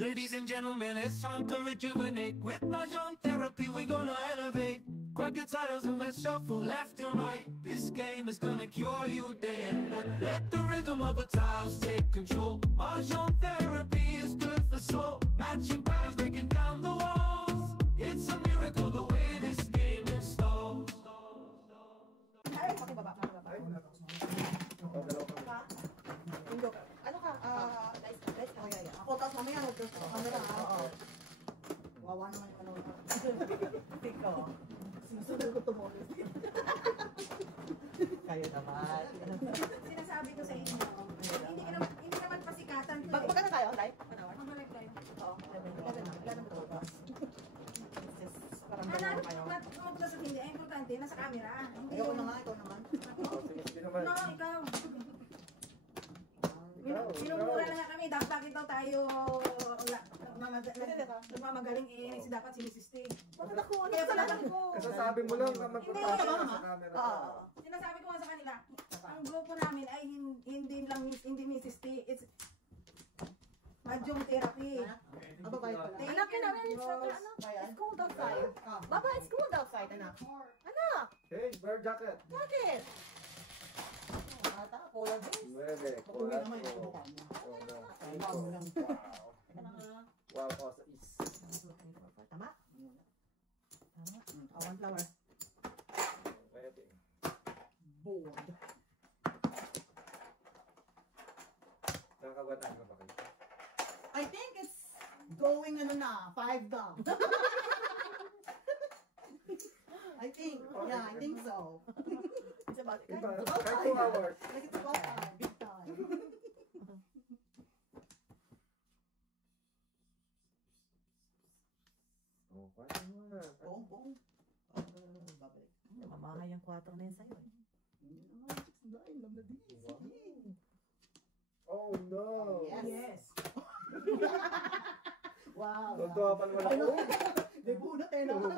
Ladies and gentlemen, it's time to rejuvenate. With Mahjong therapy, we're gonna elevate. Grab your titles and let's shuffle left and right. This game is gonna cure you day and night. Let the rhythm of the tiles take control. Mahjong therapy is good for soul. Matching patterns, breaking down the walls. It's a miracle the way this game installs. Ay, pakibaba. Ano ka? Light ka kaya yan. Ako, tapos mamaya mag-dress ako. Camera ha. Wawa naman yung ano. Ikaw. Sinusunod ko tumulong. Kayo naman. Sinasabi ko sa inyo, hindi naman pasikatan. Magkano tayo? Live? Mag-live tayo. Oo. 11 to 12. Magdasal hindi. Ang importante, nasa camera. Ikaw naman, ikaw naman. No, ikaw. Minumura na nga kami. Dapat daw tayo nagmamagaling dapat sinisisti. Kaya pala ko. Kasasabi mo lang na magpapasok sa camera. Sinasabi ko nga sa kanila, ang grupo namin ay hindi misisti. It's Mahjong therapy. Aba ba ito? Anak, it's cold outside. Baba, it's cold outside, anak. Anak! Hey, bear jacket. Bakit? Ata, polar bears. Nueve. Uwi naman yung kubukan mo. Wow, sa is. Tama? Tama. One flower. Nueve. Board. Nakakabataan ka ba kayo? I think it's going ano na, 5 down. I think so. It's about Kahit 2 hours. Like it's about time, big time. Oh, paano mo na? Bong. Babalik. Mamahay ang 4 na yun sa'yo eh. Hindi naman, 6-9 lang na din. Oh no! Yes. Wow. Totoo pa naman ako. May bunot eh, no? Oh,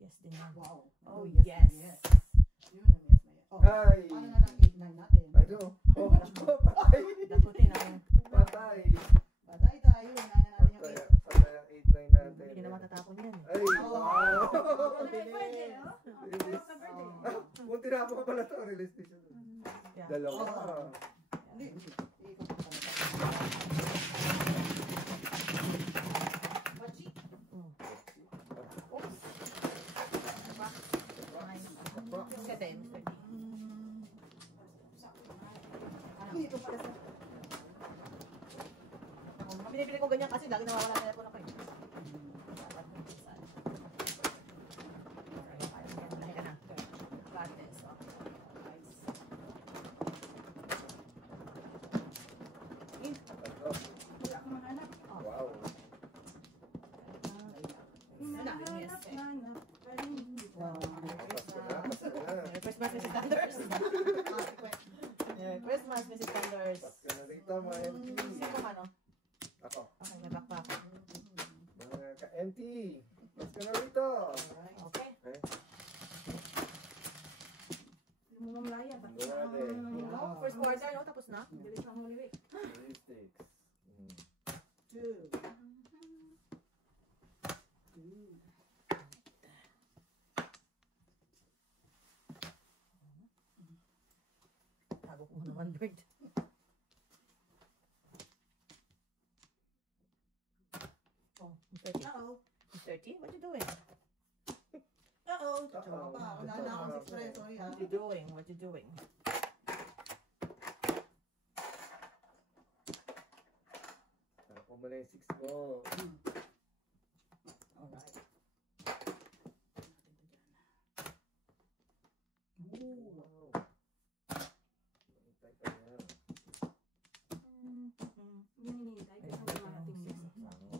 yes din yan. Wow. Oh, yes. Yes. Yun ang yes na yan. Oh, Ay! paano na lang 8-9 natin? Ano? Oh, patay! Dagutin ang Patay! Patay tayo. Naya natin yung 8. Patay ang 8-9 natin. hindi na matatapon yan eh. Ay! Wow! Birthday, oh. Sa birthday. Munti na ako pala ito. Release station. Yeah. Dalawa. Hindi. Bachi. Kasi, Mr. D. Dito pa kasi. Binibili ko ganyan kasi lagi nawawala na telepono ko eh. Wow. Merry Christmas, Mrs. Thunders. Merry Christmas, Mrs. Thunders. Pasko na rito, mga MT. Sino ka, no? Ako. Okay, may backpack. Mga ka-MT. Pasko na rito. Okay. Okay. Mamamlaya. First quarter, no? Tapos na? Bilis ang Holy Week. Statistics. 2. Tago ko muna 1 bird. Oh, 30. Uh-oh. 30? What you doing? Uh-oh. Tsaka pa. Wala na akong 6 pre. Sorry ha. What you doing? What you doing? Ako muna yung 6 mo. Alright. Wow. Antay ka na. Hinihintay ko sa mga ating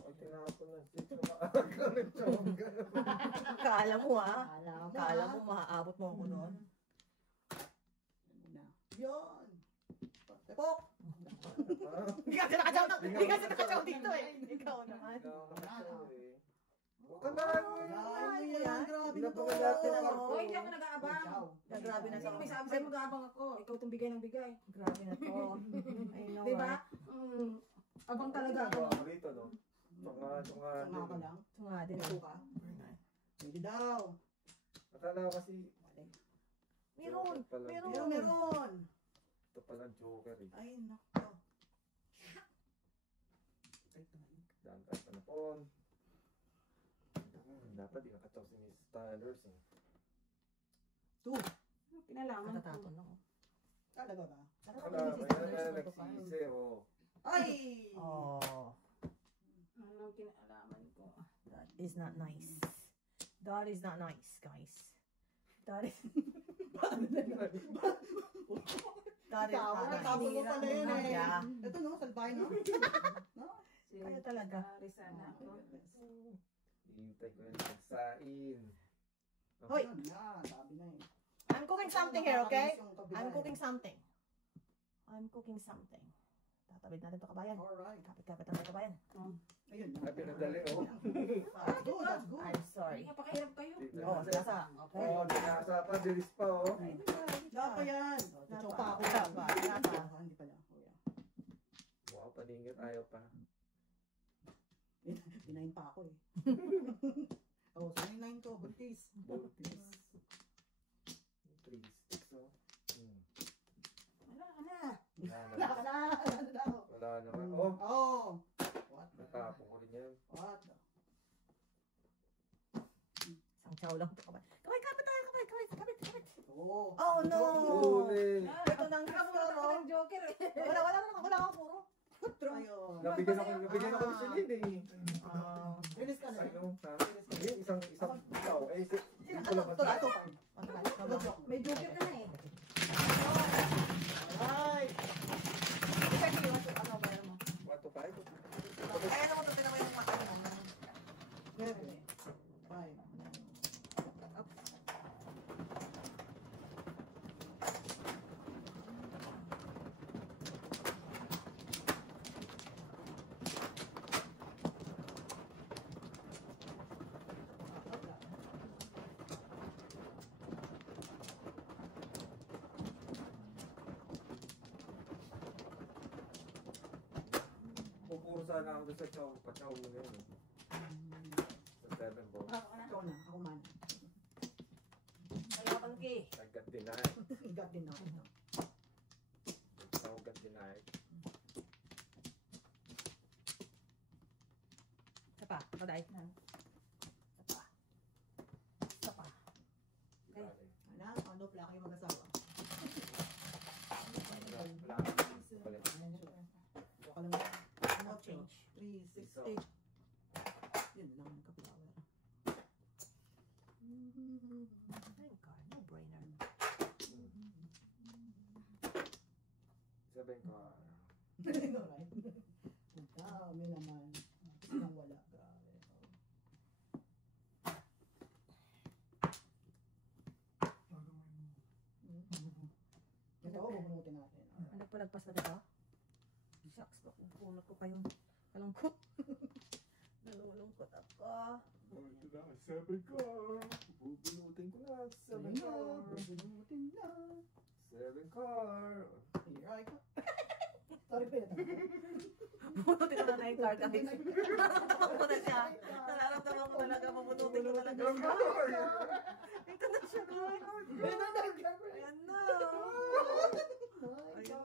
Ay, tinapon ng 6. Nakakagaw ng chongga. Kala mo ha? Alam na. Kala mo maaabot mo ako doon? Yun. Tepok. Hindi kasi nakajaw dito eh. Ikaw naman. Huwag ka na. Ay, yan. Grabe na to. Oh, hindi ako nag-aabang. Grabe na to. Sino may sabi sa'yo mag-aabang ako? Ikaw itong bigay ng bigay. Grabe na to. I know, Diba? ba? Abang talaga ako. Ano ba rito, no? Tunga Tunga ka din. lang. Tunga din. Ito ka. Pwede daw. Akala ko kasi, Meron. Meron, meron. ito palang joker eh. Ay, nako. Daan tayo panapon. Dapat di nakataw si Miss Stylers eh. Pinalaman ko. Katatapon ako. Talaga ba? Wala, kaya nagsisero. Ay! Oh, Anong pinalaman ko? that is not nice. That is not nice, guys. That is that is Ikaw, not tapon mo nice. pala yun eh. Yeah. Ito no, salbahe no? No? Kaya talaga. Rizana ako. Hihintay ko yung magsain. Hoy! Ayun na, sabi na eh. I'm cooking something here, okay? Nakakamiss yung kabila I'm eh. cooking something. I'm cooking something. Tatawid natin to kabayan. Alright. Kapit-kapit natin kabayan. Ayun. Ay, pinadali oh. That's good, that's good. I'm sorry. Napakahirap kayo. Oh, sinasa. Okay. Oh, dinasa dilis pa oh. Dapat pa yan. Chow pa ako. Sinasa. Sinasa. Ah, hindi pala. Oh, yeah. Wow, paningit ayaw pa. Dinayin pa ako eh. Oh, so 9 to, buntis. Buntis. 3 sticks oh. Wala ka na. Wala ka na. Ano daw? Wala naman. Oh, Oh. What the? natapon ko rin yan. What the? Isang chow lang to kabayan. Kamay, kapit tayo. Kapit. Oh. Oh, no. Huli! Ito nang Nakabulat ako ng joker eh. Wala ako puro. Ayun. Nabigyan ako ni Celine eh. Release ka na. Ano? Yung isang tao. Eh, hindi ko lang Ito, masabi. May joker ka na eh. Alright. What to five? Ay, ano mo ito? Tinan mo yung mata mo. 7, 5. Pupuro sana ako doon sa chow. Pachow mo na yun. eh. Sa 7 ball. Ikaw na, ako man. Kalaban ki. Nag-got denied. Igat din ako. Chow got denied. Isa pa. Kaday. Isa pa. Isa pa. Grabe. Ano, pala kayo mag-asawa. Wala. Wala. Baka lang. No change. 3, 6, 8. Yun lang, kapulawa. Thank God. No brainer. 7 car. Alright. Dami naman. Nang wala. Grabe. Ito, bubunutin natin. Ano pa nagpas na dito? Shucks, punot ko pa yung kalungkot. Nalulungkot ako. Ito na, 7 car. Bubunutin ko na. 7 Ayun na, car. bubunutin na. 7 car. Here I go. Sorry, Peta. Punutin ko na na yung car kahit. Nararamdaman ko na siya. Nararamdaman ko talaga. Punutin ko talaga siya. Ito na siya. Ayan na. Ayan na siya.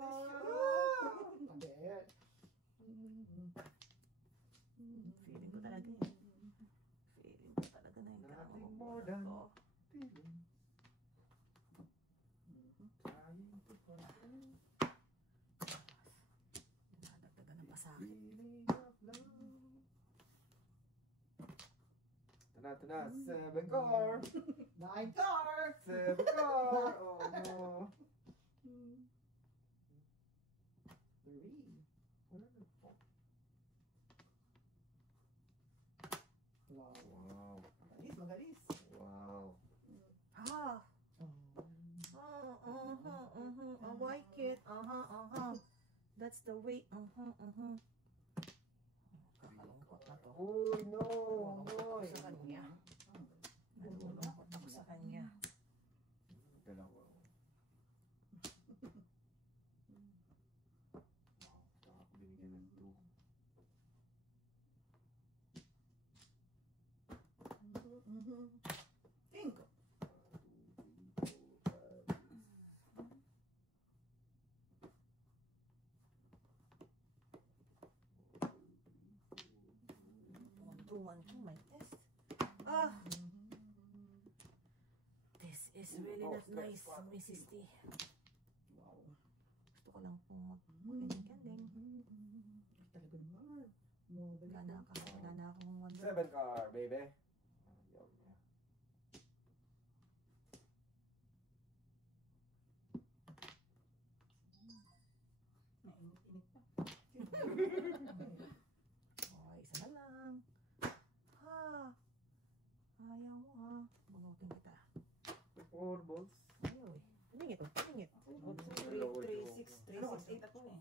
Feeling ko talaga yun. Feeling ko talaga na yung Nothing more than ko. feeling. Trying to find Nadagdagan ng pasakit. feeling of love. Ito na, 7 car. 9 car! 7 car. Oh no. 3. Wala na po. Wow. Wow. Magalis, magalis. Wow. Ah. I like it. That's the way. Kakalungkot na to. Uy, no. Nalulungkot Uy. ako sa kanya. Nalulungkot ako sa kanya. Dalawa. one to my test. Ah! This is really not nice, Mrs. T. Wow. Gusto ko lang pong mag-kanding-kanding. Talaga naman. Wala na akong wonder. 7 car, baby. Nainit pa. Okay, isa na lang. Ha! Ayaw mo ha. Bunutin kita. 4 balls. Ayaw eh. Tingit. Tingit. 368 ako eh.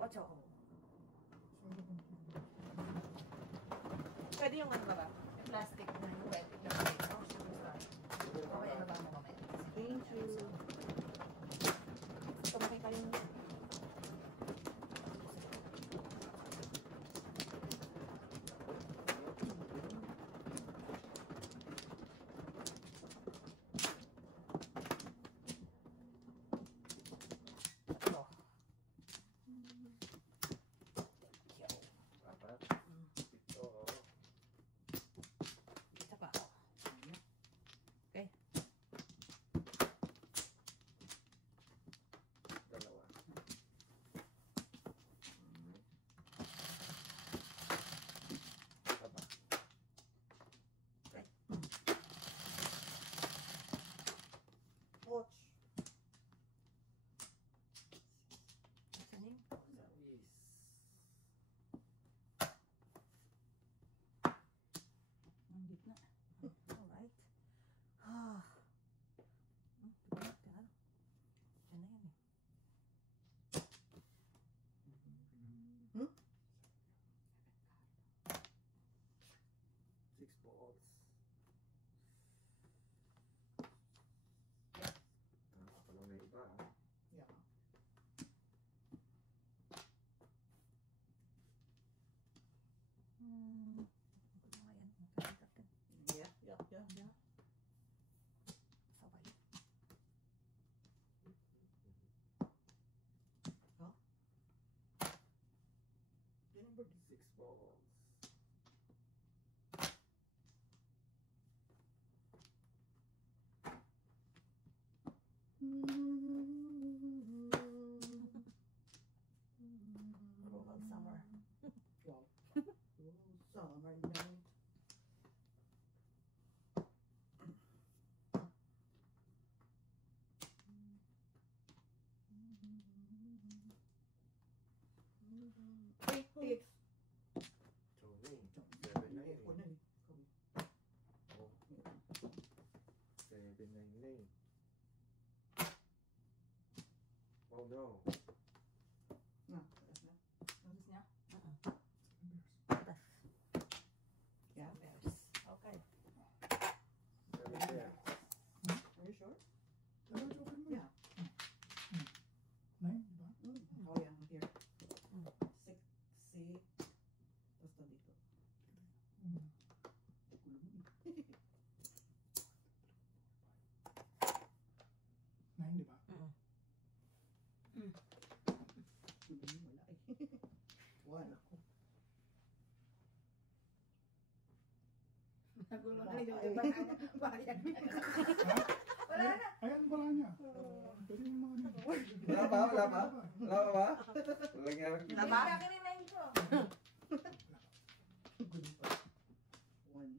Ocho. Pwede yung ano ba? Plastic na yung wet. Oh, superstar. Mamaya na ba mo mamaya? Thank you. Tumakay kayong... Tatlo. Apat. Ito. Isa pa. Okay. Dalawa. Isa pa. Ouch. Saan yun? Is. Ang gitna. Alright. Ah. Teka. Yan na yan eh. 6 balls. Nakakapalang na iba. Yeah. Ano nga yan? Magkakagat. Yeah. Sabay. Yan ang bird. 6 balls. Cruel summer. Wow. Summer night. Wait, wait. Johnny. 7 na Ako na yun. eh. Oh. 7 na yun eh. Oh no. Na, taas na. Notice niya? Yeah. Bears. Okay. 7 there. Are you sure? Yeah. Oh yeah, here. Six. Basta dito. Wala eh. One. Nagulo na yung bayan. Wala na. Ayan pala niya. Pwede yung mga ano. Wala pa? Wala pa? Wala pa ba? Wala nga. Tama? Kakarimain ko. One.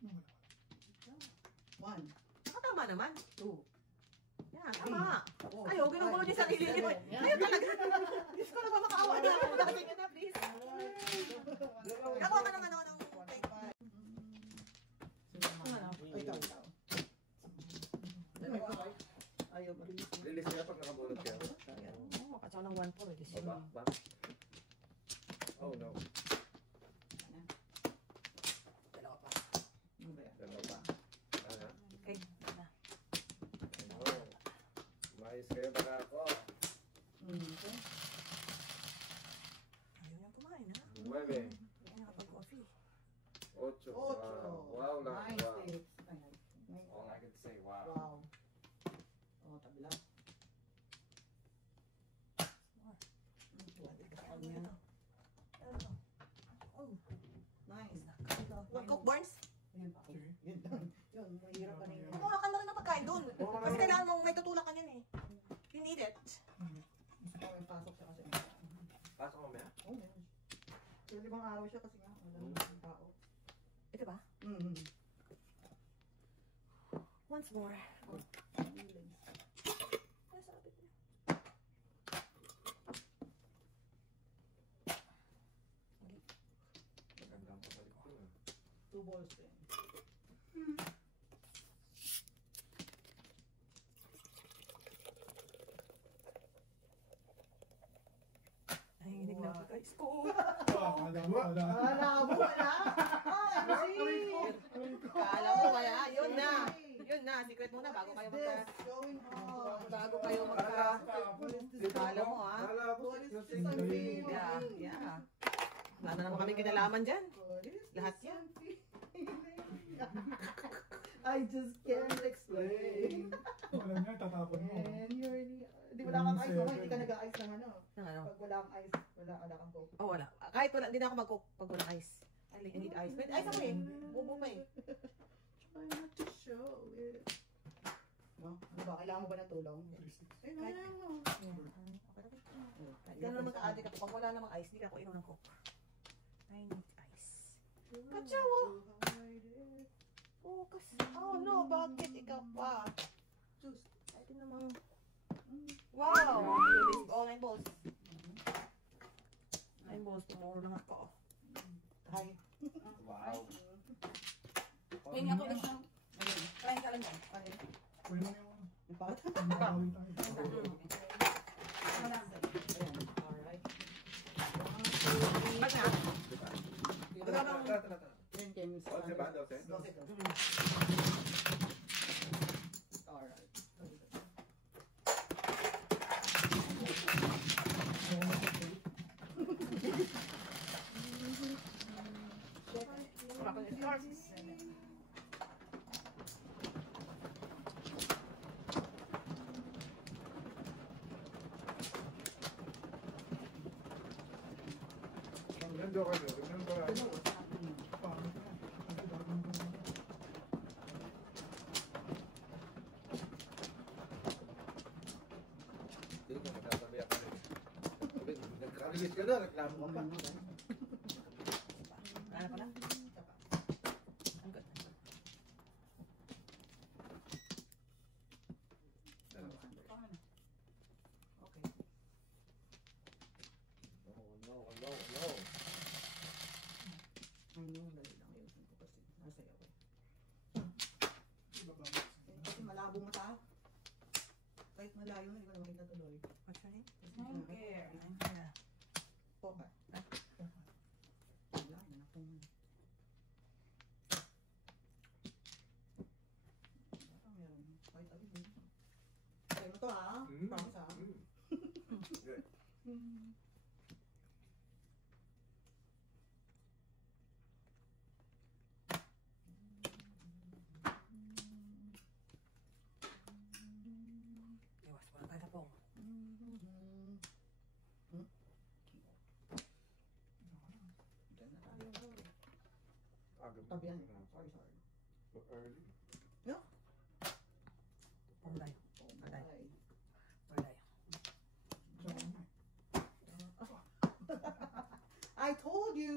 Wala. One. Tama naman. Two. Yan, tama. Oh, Ayaw, ginugulo niya sarili niyo. Ayaw talaga. Diyos ko na ba makaawa niya ako. Dati niya na, please. Gawa ka ng ano, ng take five. Ay, ikaw. Ayaw ba rin? Release niya pag nakabulot siya. Oo, makatsaw ng 1-4. Pwede siya. Oh, back. Oh no. Dalawa pa. Ano ba yan? Dalawa pa. Ano? Okay, na. Oh. Mais kayo baka ako. Okay. Ayaw niyang kumain, ha? 9. Hindi ka nakapag-coffee. Ocho. Ocho. Wow lang. Nice. Wow. Nice. Nice. All I can say, wow. Wow. Oh, tabla. Oh, nice. One Coke Barnes? Yun pa. Yun lang. Yun, mahirap pa rin. Kumuha ka na rin ng pagkain doon. Kasi kailangan mong may tutulak ka yan eh. You need it. Gusto ko may pasok siya kasi. Pasok mo ba? Oh, meron. So, 5 araw siya kasi nga. Walang tao. Ito ba? Mm-hmm. Once more. Magandang pabalik ko. 2 balls din. Ay, hindi na ako guys ko. Wala mo, wala. Wala mo, wala. Kala mo kaya, yun na. Yun na, secret muna bago kayo magka... Going on. Bago kayo magka... Kala mo ah. What is this I'm feeling? Yeah, yeah. Wala na naman kami kinalaman dyan. What is this Lahat yan. I'm feeling? I just can't explain. Alam niya, tatapon mo. And you're... Di wala kang ice, mama. Hindi ka nag-ice ng ano. Ano? Pag wala kang ice, wala kang coke. Oh, wala. Kahit wala, hindi na ako mag-coke pag walang ice. I need ice. Wait, ice ako eh. Bubo pa eh. Try not to show it. No? Ano ba? Kailangan mo ba ng tulong? Eh, Kahit- kailangan mo. Ganun naman ka-addict ako. Pag wala namang ice, hindi ka ako inom ng coke. I need ice. Katsawo! Focus. Oh no, bakit ikaw pa? Juice. Pwede namang... Wow! Release all 9 balls. 9 balls, tumuro lang ako. Hi. Wow. Pwede ako na siyang... Kain ka lang yan. Pwede mo yung Yung pakit? nakawin tayo. Alright. Ba't na? Then games. Once ba? 12? 12. Alright. Wala ko yung stars. Remember ko yun. Remember. Paano ka? Kasi bagong gawa. Hindi ko nagsasabi ako. Nagkakaligis ka na. Reklamo ka pa. Ano pa na? Ang good. Okay. No. Ano, dali lang yun ko kasi nasa iyo eh. Ibababa. Kasi malabo mata. Kahit malayo, hindi ko na makita tuloy. What's your name? Okay. Yeah. Po ba? Wala, nanakong. Meron. Kahit alin yun. Try mo to ha? Promise ha? Good. Iwas mo lang tayo sa pong. Diyan na tayo. Aga mo. Tabihan. Sorry. So early. Pong tayo. Ay. Pong tayo. I told you!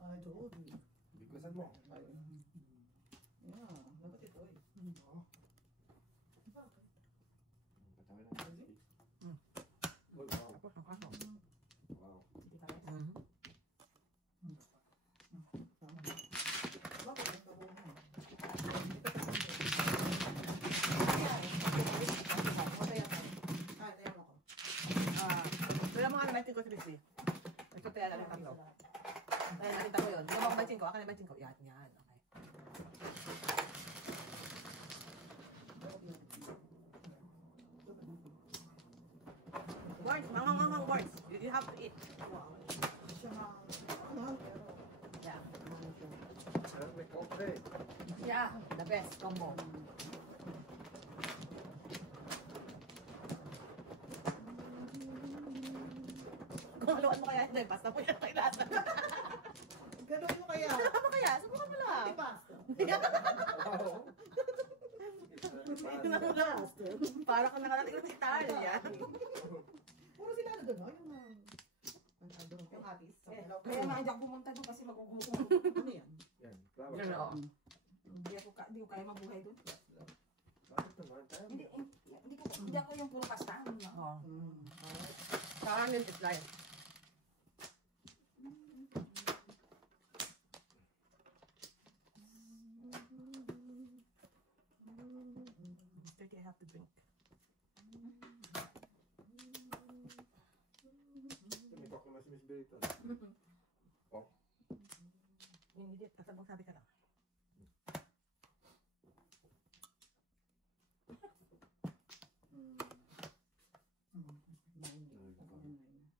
I told you. Biglasan mo. Ay. Yeah, dapat ito eh. Bakit? Patawin natin. Hmm. Oh, wow. Tapos ang kaso. Wow. Hindi tayo. Bakit? Ang tabo mo. Masaya ka. Ah, tayo ako. Wala mga namansin ko sa Bisbee. Ito tayo lang tatlo. Dahil nakita ko yun. Yung mga namansin ko, akin namansin ko. Yan. Okay. Words, mangang words. You have to eat. Wow. Siya. Mahal pero. Yeah. Alam, may kopre. Yeah, the best combo. Kung haluan mo kaya, hindi, basta mo yan kay lasa. Ganun mo kaya. Ano kaya? Subukan mo lang. Pasta. Oo. Para kang nakarating ng Italia. Puro sila na doon, no? Yung atis. Kaya nga hindi ako pumunta doon kasi magugutom. Ano yan? Yan, flower. Yan, oo. Hindi ko kaya mabuhay doon. Bakit naman? Tayo. Hindi ako yung puro pasta. Oo. Alright. Saan yung supply? I have to drink. Tumitok naman si Miss Berito. Yung hindi, kasabang sabi ka lang.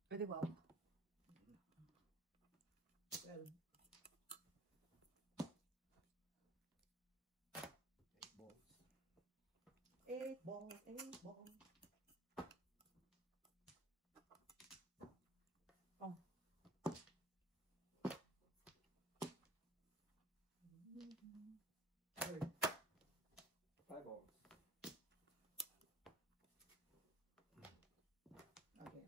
Pwede ba? 12. Balls. 8 balls, 8 balls. Five balls. Okay.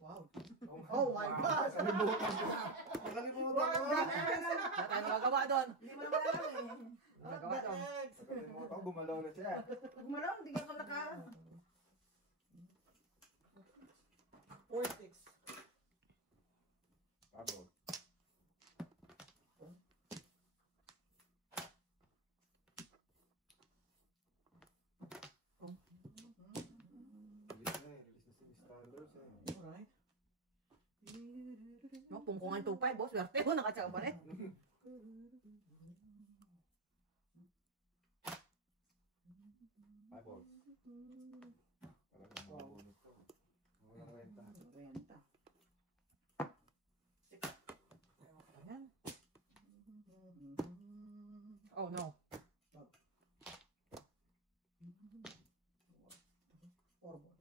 Wow. Oh Oh my gosh! Nakalimutan ko. Nakalimutan ko. Wala tayong magagawa doon. Hindi mo naman alam eh. Magagawa doon. Nakalimutan ko. Gumalaw na siya. Gumalaw, hindi ka naka... 4, 6. Five balls. Release na eh. Release na si Miss Thunders eh. Alright. No, pungkungan 2-5, boss. Swerte mo, nakatsaw pa rin. Five balls. Parang mabunot to. Mga renta. 20. Ayan. Oh, no. 4 balls.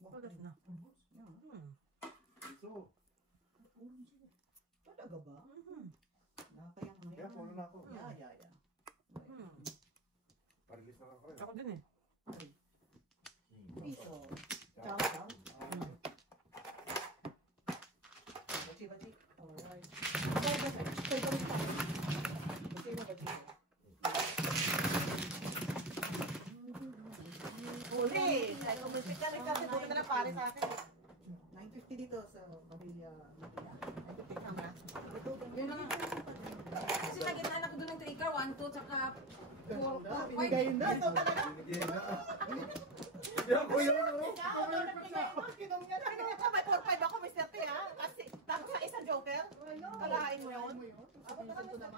Magas na. Yeah. So, Talaga ba? Mhm. Nakayang na kaya puno na ako. Yeah. Hmm. Parilis na ako eh. Ako din eh. Piso. Ciao. Ciao. Bachi. Alright. Stay kami pa. Bachi mo, bachi. Uli! Kahit kumipit ka rin kasi, buti na lang pare sa akin. 950 dito sa Pavilla. 950 camera. Yun lang. Kasi naging anak ko doon ng 3 car, 1, 2, tsaka 4, 5. Binigay na. Ito talaga. Binigyan na. Yan ko yun. Kinom niya na. Ano ka, may 4-5 ako, may 30 ha? Kasi, tapos sa isang joker, kalahain mo yun. Ako na lang sa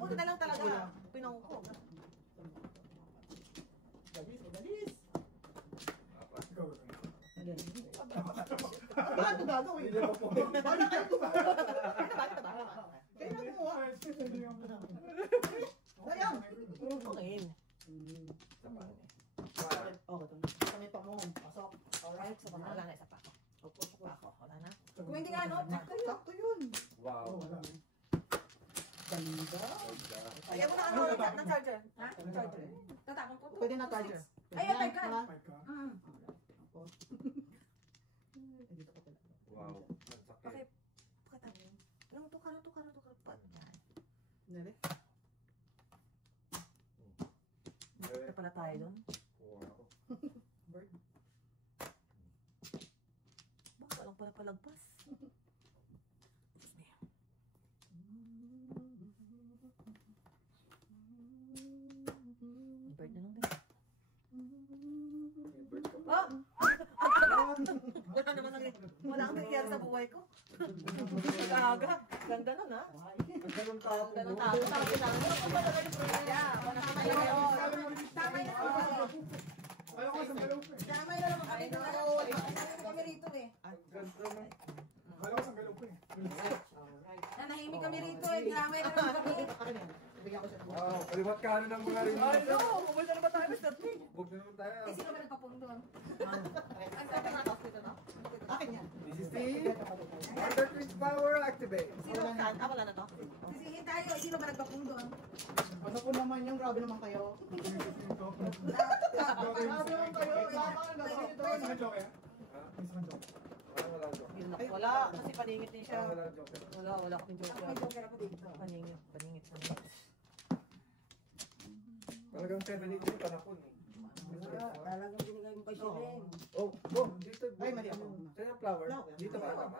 Buti na lang talaga, pinong ko. Dalis. Ikaw lang. Bakit ito gagawin? Bakit kayo ito Kaya mo ah. Sayang. Okay. Okay, kami pa mo. Pasok. Alright. Wala na, isa pa ako. Opo, Isa pa ako, wala na. Kung hindi nga, no? Sakto yun. Wow. Ganda. Ayaw mo na ano, ng charger. Ha? Charger. Tatapon ko to. Pwede na charger. Ay, oh my God. Five ka. Mm. Dito ka pala. Wow. Ang sakit. Bakit? Anong tukar pa? Nere? Ito pala tayo doon. Wow. Bird. Baka walang pala palagpas. Bird na lang din. May bird ka pa. Ah! Wala naman wala ang nangyayari sa buhay ko. Aga. Ganda nun ha. Ganun tao. Ganun tao. Sabi na. Ano pa ba talaga yung problema? Wala ka tayo ngayon. Tama na. Ayaw ko sa malaw pa eh. Tama na naman kami doon. Kami rito eh. Ang ganda ng magkano ng mga rin. Ay, no! Pumunta na ba tayo, Mr. T? Huwag na naman tayo. Eh, sino ba nagpapundo? Ang sabi nga, tapos dito na. Akin yan. This is the Wonder Twist Power Activate. Sino saan? Ah, wala na to. Sisihin tayo, eh, sino ba nagpapundo? Ano po naman yung grabe naman kayo. Grabe naman kayo. Isa joke eh. Ha? Isa joke. Wala joke. Yun na. Wala, kasi paningit din siya. Wala joke. Wala akong joke. May joker ako dito. Paningit. Talagang 7 yung panapon eh. Talagang binigay mo kay Shirin. Oh, dito. Ay, mali ako. Saan yung flower? Dito ba? Tama?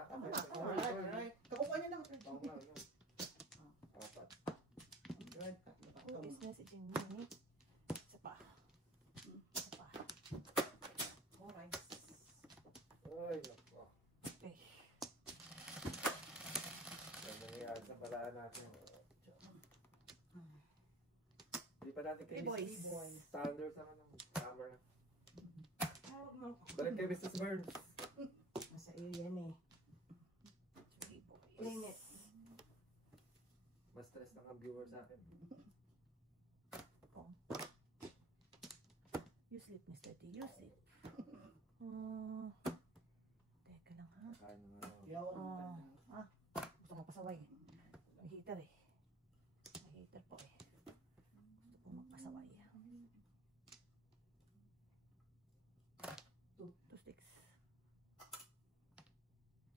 Alright, alright. Kakukuha niya lang. Oo nga, yun. Apat. Who is messaging me? Isa pa. Alright. Ay, naku. Okay. Ano nangyayari sa paraan natin? Hindi pa natin kay Hey, Mrs. boys. Sanders ang ano, camera. Tawag mo. Balik kay Mrs. Burns. Nasa iyo yan eh. Limit. Mas stress ng ang viewer sa akin. You sleep, Mr. T. You sleep. Teka lang ha. Kain ng ano. Yaw. Gusto ko pasaway. May heater eh. May heater po eh. Gusto ko magpasaway. Two sticks.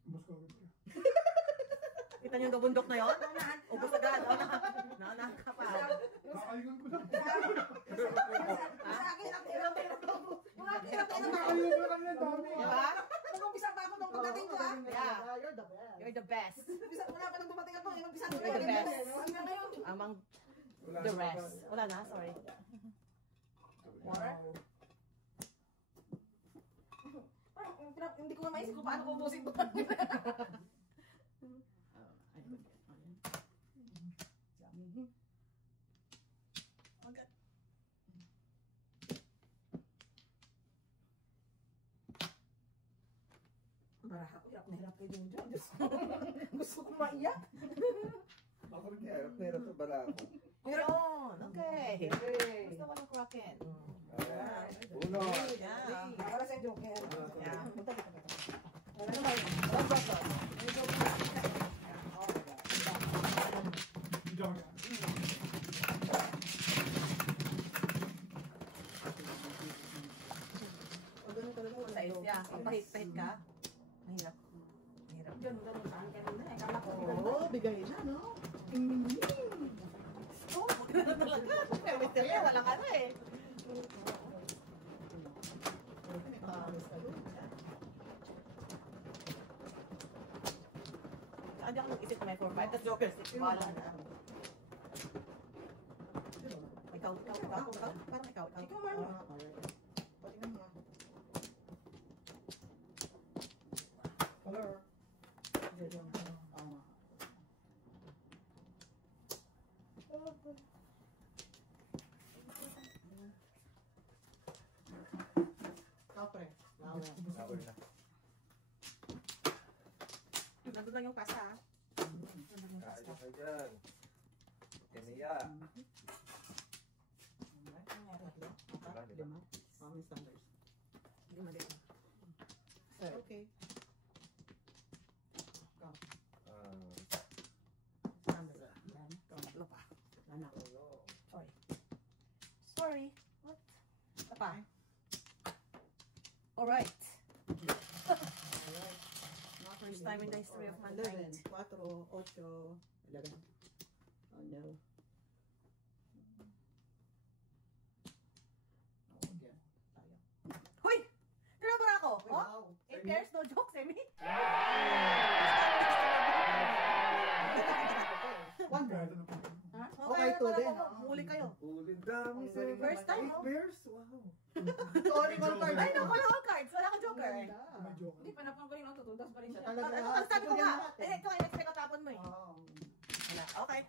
Mas ko agad ka. Kita niyo yung bundok na yun? Ubus agad. Nanak ka pa. Nakalikan ko lang. Sa akin ang hirap eh. Yung akin hirap eh. Nakalikan ko lang yan, dami. Diba? Nag-umpisa pa ako nung pagdating ko ah. Yeah. You're the best. You're the best. Wala pa nang dumating ako. Inumpisa ko You're the na. best. Hanggang ngayon. Among Wala the na rest. Wala na, sorry. Parang, hindi ko na maisip kung paano ko ubusin to. Hirap na hirap kayo din dyan. Gusto kong maiyak. Ako rin kaya, hirap sa bala ako. Ayun, okay. Gusto ko ng croquet. Uno. Yeah. Para sa joker. Yeah. Wala naman. Joke eh. Size, yeah. Pag pahit-pahit ka, mahirap. Mahirap. Diyan, ganun saan kanina eh. Kala ko Oo, bigay na, no? Talaga, walang ano eh. Hindi ako nag-isip na may 4-5. Tapos joker 6. Wala na. Ikaw. Parang ikaw. ikaw man. Patingnan mo. Color. Kapre. Power na. Nandun lang yung pasta ah. Kain na kayo dyan. Kaniya. Wala, di ba? Mami Sanders. Hindi mali. Okay. Sanders. Yan. Tatlo pa. Anak. Sorry. Sorry. What? Ito pa. Alright. First time in the history of mankind. 11, 4, 8, 11. Oh no. Hoy! Kailan ba ako? Oh? Wow. 8 years, no joke, Semi? One Kaya more. ito na po. Ha? Okay, two din. Huli kayo. Ulit dami sa First time, oh. Bears? Wow. Sorry, one card. Ay, naku, wala akong cards. Wala akong joker. May joke. Hindi pa napang ko rin ako. Tututas pa rin siya. Talaga. Ang sabi ko nga. Eh, ito ay next ko tapon mo eh. Wow. Wala. Okay.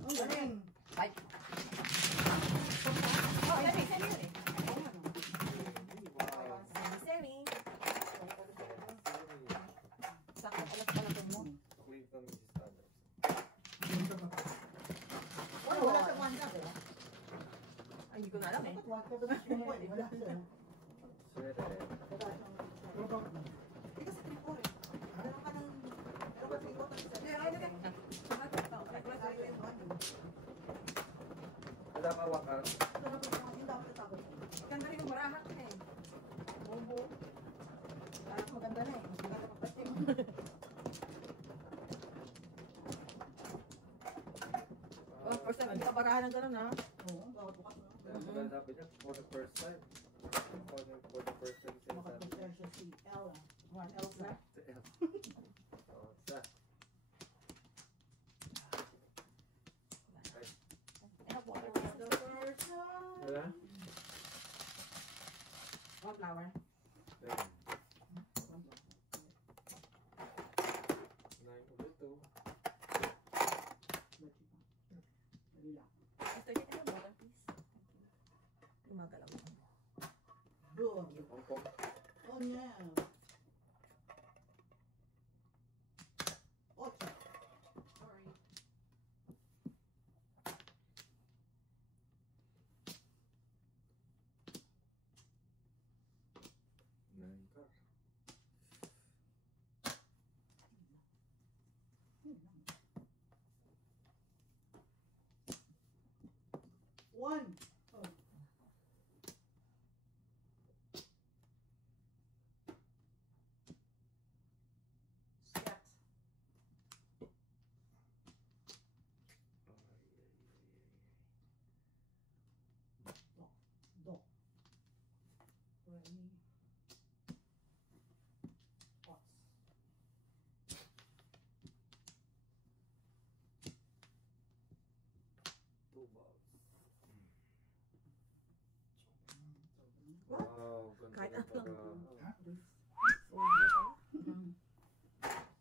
Ang galing. Bye. Oh, Semi, Semi yun eh. Wow. Semi. Sakto pala sa palapon mo. Clinton, Mrs. Sanders. Ito na po. Wala sa one na, diba? marami. Wala siya. Swerte. Pero bag mo. Hindi kasi 3-4 eh. Meron ka ng 3-4 na isa. Hindi, ay, hindi. Sa'yo yung ano. Wala ka wakas. Sarap yung mga hindi ako tatapos. Maganda rin yung marahat na eh. Bobo. Parang maganda na eh. Mas maganda magpating. Oh, first time hindi ka barahan ng gano'n ha. Oo, bawat bukas na. Kaya maganda sabi niya, for the first time. For the first time siya sabi. Makapag-share siya si Ella. One Elsa. Si El. Oh, sa. Ay, wala? One flower. Then, 9 ulit to. Dali lang. Mr. J, ano water please? Gumagalaw. Good. Hong Kong. Oh, yeah. 8. Sorry. Nine ka. One. Oh. Set. Do. Ready. Pots. Two balls. Wow, ganda Kahit na ano. para.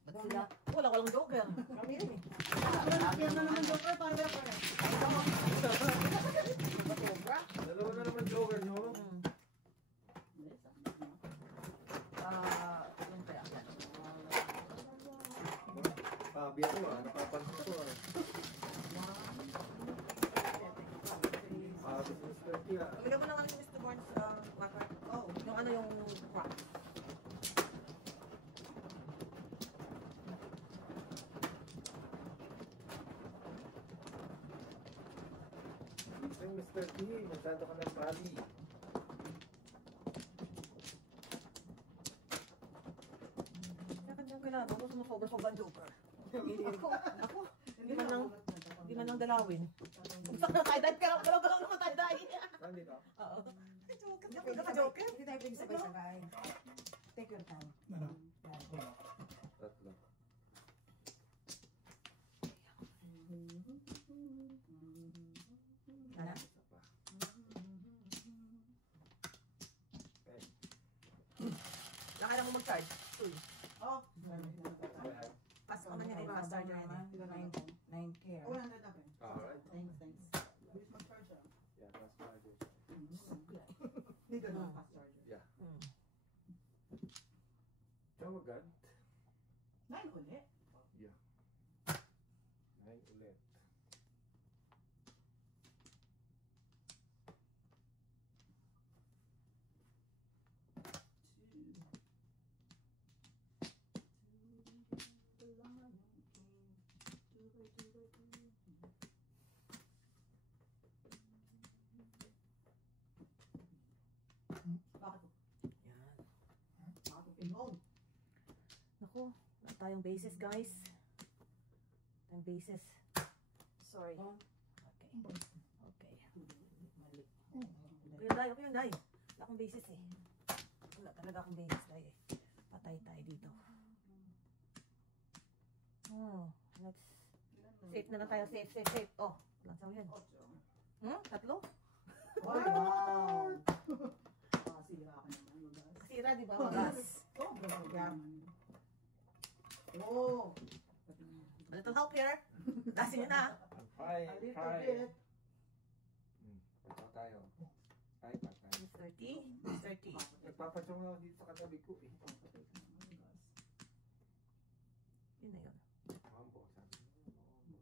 Ba't sila? Wala ko lang joker. Kami rin eh. Yan na naman joker para pa. Dalawa na naman joker nyo. Yung kaya. Sabi ako napapansin ko business turkey Pagkagawa ng ano yung Mr. Barnes water. Oh. Yung ano yung crack. Yung Mr. T, masyado ka ng bali. Kaya kailangan ko sumusobra-sobra joker. Ako, hindi man lang dalawin. Gusto ko na tie-dye, pero galaw naman tie-dye. Saan dito? Oo. Joker? Hindi tayo pwede sabay-sabay. Take your time. Ano? Tatlo. Ano? Isa pa. Okay. Nakala mo mag-charge. Oh. Pas, ano niya, fast charger niya. 9K. 100 na pa. Alright. Thanks. Bilis mag-charge ah. Yeah, that's charger. Hindi ganun fast charger. Yeah. Ikaw agad. 9 ulit. Yeah. 9 ulit. Bakit? Yan. Bakit pinon? Naku, wala tayong basis guys. Tayong basis. Sorry. Oh. Okay. Okay. Mali. Yung day, okay yung day. Wala akong basis eh. Wala talaga akong basis day eh. Patay tayo dito. Oh, let's safe na lang tayo. Safe. Oh, ilang saw yan? Tatlo? Wow! Sira ka naman. Lugas. Kasira, di ba? Wagas. Sobrang yaman. Oh! A little help here. Dasin nyo na. Hi, A little hi. bit. Pagkaw tayo. Hi, patay. Miss 30. Miss 30. Nagpapasyong ako dito sa katabi ko eh. Yun na yun. Mambo, sabi mo. Mambo.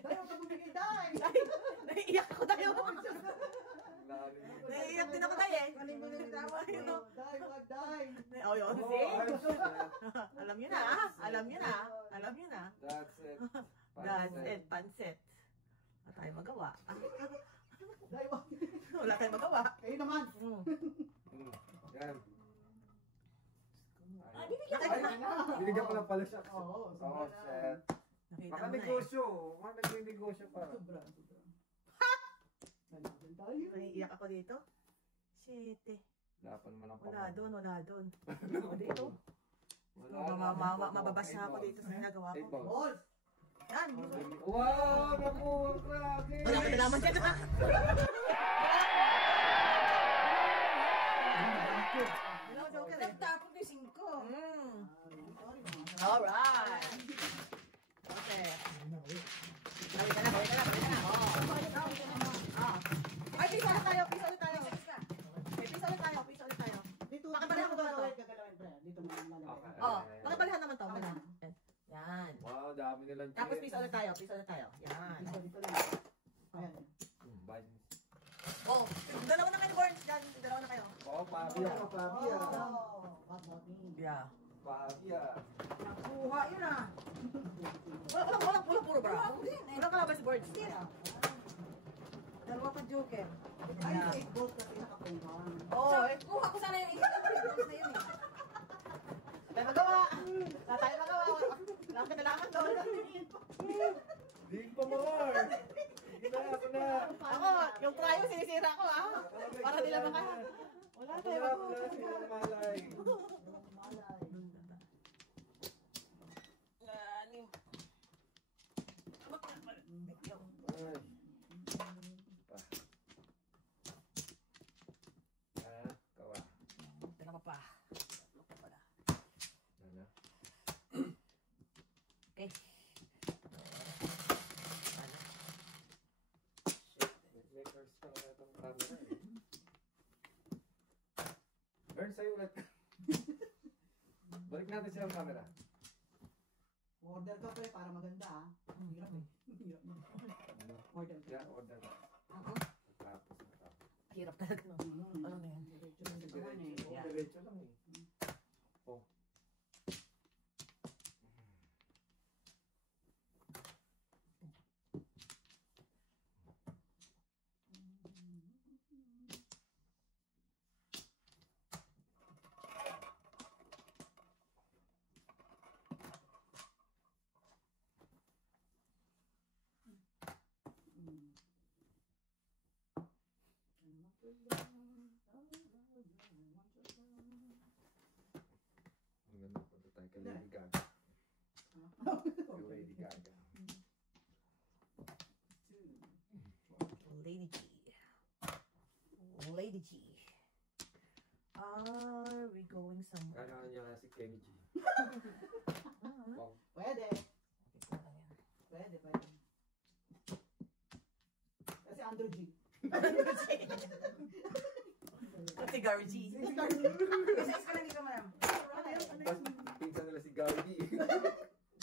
Tayo ka bumigay, Day! Naiiyak ako tayo. Lalim. Naiiyak din ako tayo eh. Mali-mali yung tawa. Day, wag, Day! Oh, yun. Oh, See? ayos na. Alam niyo na, ah. Alam niyo na. Alam niyo na. That's it. That's it, pansit. Wala tayong magawa. Day, wag! Wala tayong magawa. Kayo naman! Yan. Ah, bibigyan ka Ay, na. binigyan ko lang pala siya. Oo, Oh, shit. Nakita Baka mo na eh. negosyo. Baka nagre-negosyo pa. Sobra. Nalagyan tayo. Naiiyak ako dito. Shit eh. Lapan mo lang Wala doon, wala doon. Ako dito. Wala. Mababasa ako dito sa ginagawa Eight ko. balls. Balls! Yan. Wow! Naku! Grabe! Wala ka nalaman dyan. Hello, Joker eh. Nagtapon yung 5. Alright. Okay. Balik ka na, balik ka na, balik ka na. Oh. Ay, pisa ulit tayo, pisa ulit tayo. Okay, pisa ulit tayo, pisa ulit tayo. Dito, Pakibalihan mo ba ito? gagalawin, pre. Dito mo lang lalagay. Okay. Oh, pakibalihan naman to. Yan. Yan. Wow, dami nilang Tapos pisa ulit tayo, pisa ulit tayo. Yan. Dito lang. Ayan. Bye. Oh, dalawa na kayo, Born. Yan, dalawa na kayo. Oh, Pabi ah. Pabi ah. Oh, what about me? Yeah. Pabi ah. Nakuha yun ah. Walang puro bra. Walang kalaban si Born. Dalawa pa Joker. Ay, 8 balls kasi nakapungan. Oh, eh. Kuha ko sana yung 8 balls na yun eh. Tayo magawa. Wala tayo magawa. Wala ka nalaman doon. Di pa more. Sige na, ako na. Ako, yung cryo sinisira ko ah. Para nila maka. Wala tayo Wala, magawa. wala silang malay. Malay. Anim. Ay. Pa. Ah, kawa. Dalawa pa. Dalawa pa pala. Ano? Okay. Makers pa na itong camera eh. Burn sa'yo ulit. Balik natin siya ang camera. Order ka, pre, para maganda, ah. Hirap eh. Hirap na. Order ka. Yeah, order na. Tapos na tapos. Hirap talaga no. Ano na yan? Diretso lang sa kawan eh. Yeah. Diretso lang eh. Oh. Ang ganda punta tayo kay Lady Gaga. Kay Lady Gaga. Lady G. Lady G. Are we going somewhere? Kailangan niya nga si Kenny G. Wow. Pwede. Okay, lang yan. Pwede, pwede. Kasi Andrew G. Si Gary G. Isa-isa ka lang dito, madam. Tapos pinsan nila si Gary D.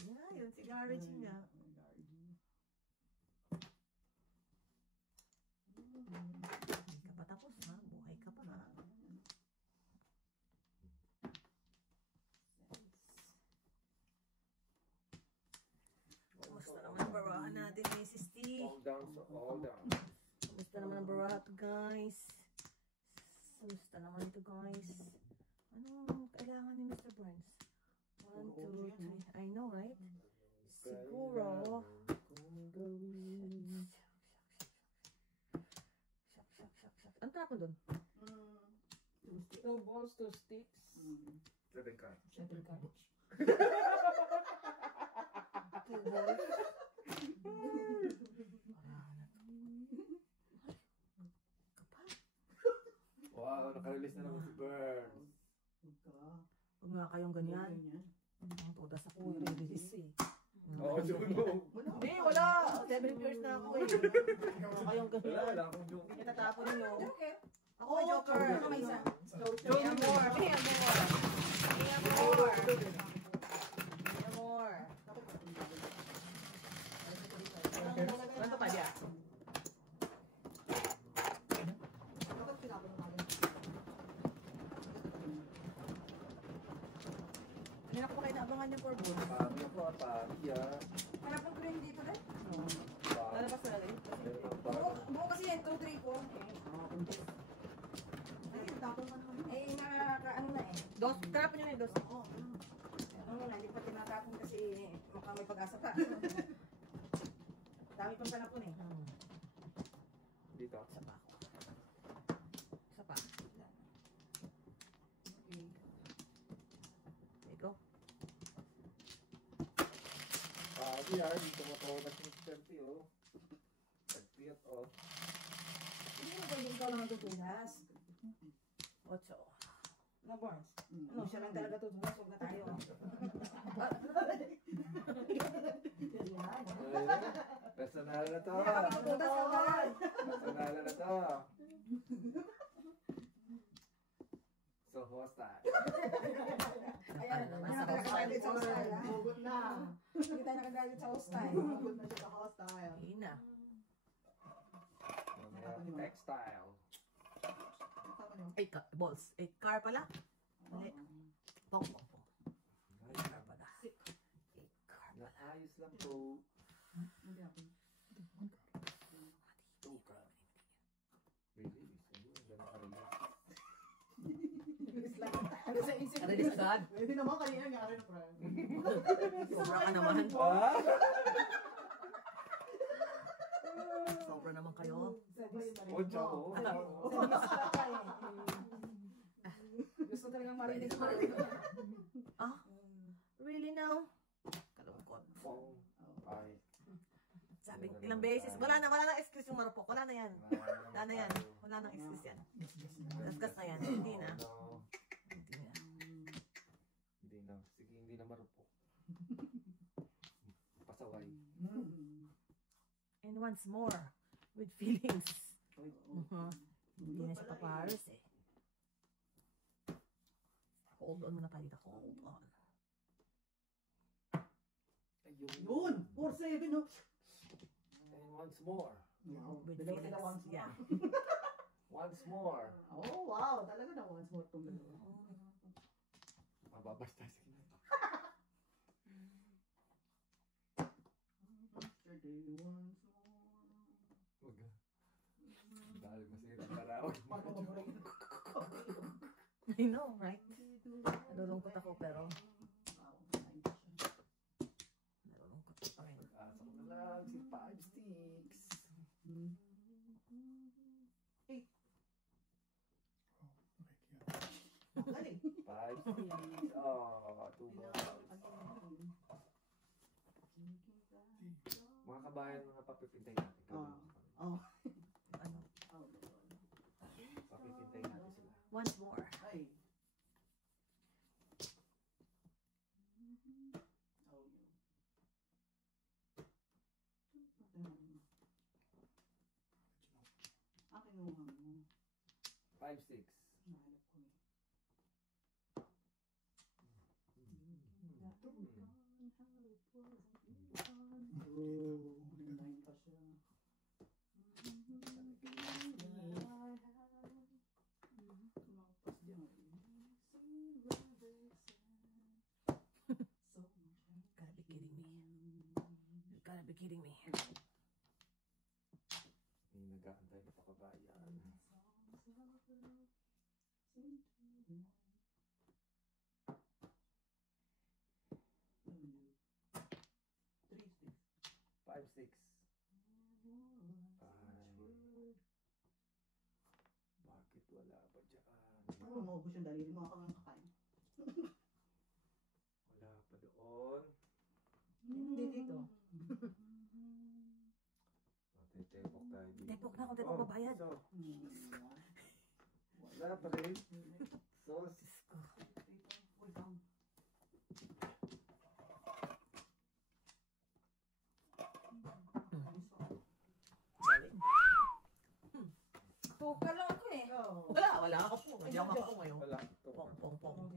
Yeah, yun si Gary G nga. Hindi ka pa tapos ha? Buhay ka pa ha? Kumusta naman ang barahan natin, Mrs. T? All down, so all down. Kumusta naman ang baraha to, guys? Kumusta naman ito, guys? Ano kailangan ni Mr. Burns? 1, 2, 3. I know, right? Siguro. Shak. Ang tapon doon? Two balls, 2 sticks. 7 cards. Settle cabbage. 2 balls. Wow, nakarelease na naman si Burns. Huwag ka. Huwag nga kayong ganyan. Ganyan. Ang todas ako, i-release eh. Oo, Juno. Hindi, wala. 7 years na ako eh. Huwag kayong Wala, ganyan. wala akong Juno. Itatapon ninyo. Okay. Ako, Joker. Ako may isa. Mia more. Mia more. Mia more. Mia more. Hindi na po kayo naabangan niya for good. Pari ako, pari ah. Hanap ng green dito din. Pari. Lalabas na lang. Meron ng pari. Buo kasi yan, 2, 3, 4. Ay, tapos man naman. Eh, nakakaano na eh. Dos, karapin niyo na yung dos. Oo. Ano na, hindi pa tinatapon kasi mukhang may pag-asa pa. Dami pang tanapon eh. Dito. Isa pa ako. Isa pa. Ikaw. Pari ah, dito mo to na sincerity oh. Nag-clear oh. Hindi mo pwede ikaw lang tutulas. Ocho. No, Barnes. Ano, siya lang talaga tutulas, huwag na tayo. Personal na to. Hindi ako tutulas agad. Personal na to. So, hostile. Ayan, hindi na nakagalit sa hostile, ha? Hugot na. Hindi tayo nakagalit sa hostile. Hugot na siya sa hostile. Ina. Textile. Tama niyo. Balls. Car pala. Mali. Pong, pong, pong. Car pala. Car pala. Naayos lang po. Hindi ako. Really? Hindi Ano sa isip Ano din agad? Pwede naman kanina nga rin, friend. Sobra ka naman. Ah? Sobra naman kayo. Ocho ko. Gusto talagang marinig ko. Ah? Really now? Kalungkot. Pong. Ay. Sabi, ilang beses. Wala na excuse yung marupok. Wala na yan. Wala na yan. Wala nang excuse yan. Gasgas na yan. Hindi na. No. Hindi na. Hindi na. Sige, hindi na marupok. Pasaway. And once more, with feelings. Hindi na siya paparos eh. Hold on muna palita. Hold on. Yun! 4-7, no? And once more. With Dalawa feelings. sila once more. Yeah. Once more. Oh, wow! Talaga na once more itong dalawa. Mababas tayo sa kinanta. Yesterday, once more. Huwag na. Dahil masira para ako. I know, right? Nalulungkot ako pero nalulungkot pa rin. Asa ko na lang si 5 sticks. Galing. 5 sticks. Oh, 2 balls. Mga kabayan, mga papipintay natin. Oh. Ano? Papipintay natin sila. Once more. Ay. Akin yung mo. 5 sticks. Nahanap ko eh. Nine pa siya. Tumampas din ako. Gotta be kidding me. You gotta be kidding me. May nag-aantay na pakabayan. Three sticks. 5 sticks. Bakit wala pa dyan? Ano, maubos yung daliri mo. Ako lang kakain. Wala pa doon. Hindi dito. Tepok tayo dito. Tepok na kung tepok babayad. So, wala pa rin. Sos. Uy, come. Tukal lang ako eh. Wala ako po. Hindi ako ako ngayon. Wala. Pong, pong, pong.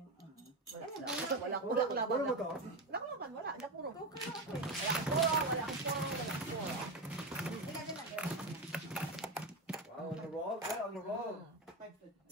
Wala Wala akong laban. Puro mo to? Wala akong laban. Wala. Hindi puro. Tukal lang ako eh. Wala akong puro. Wala akong puro. Hindi na din Wow, on the roll. Ay, on the roll. 5 sticks.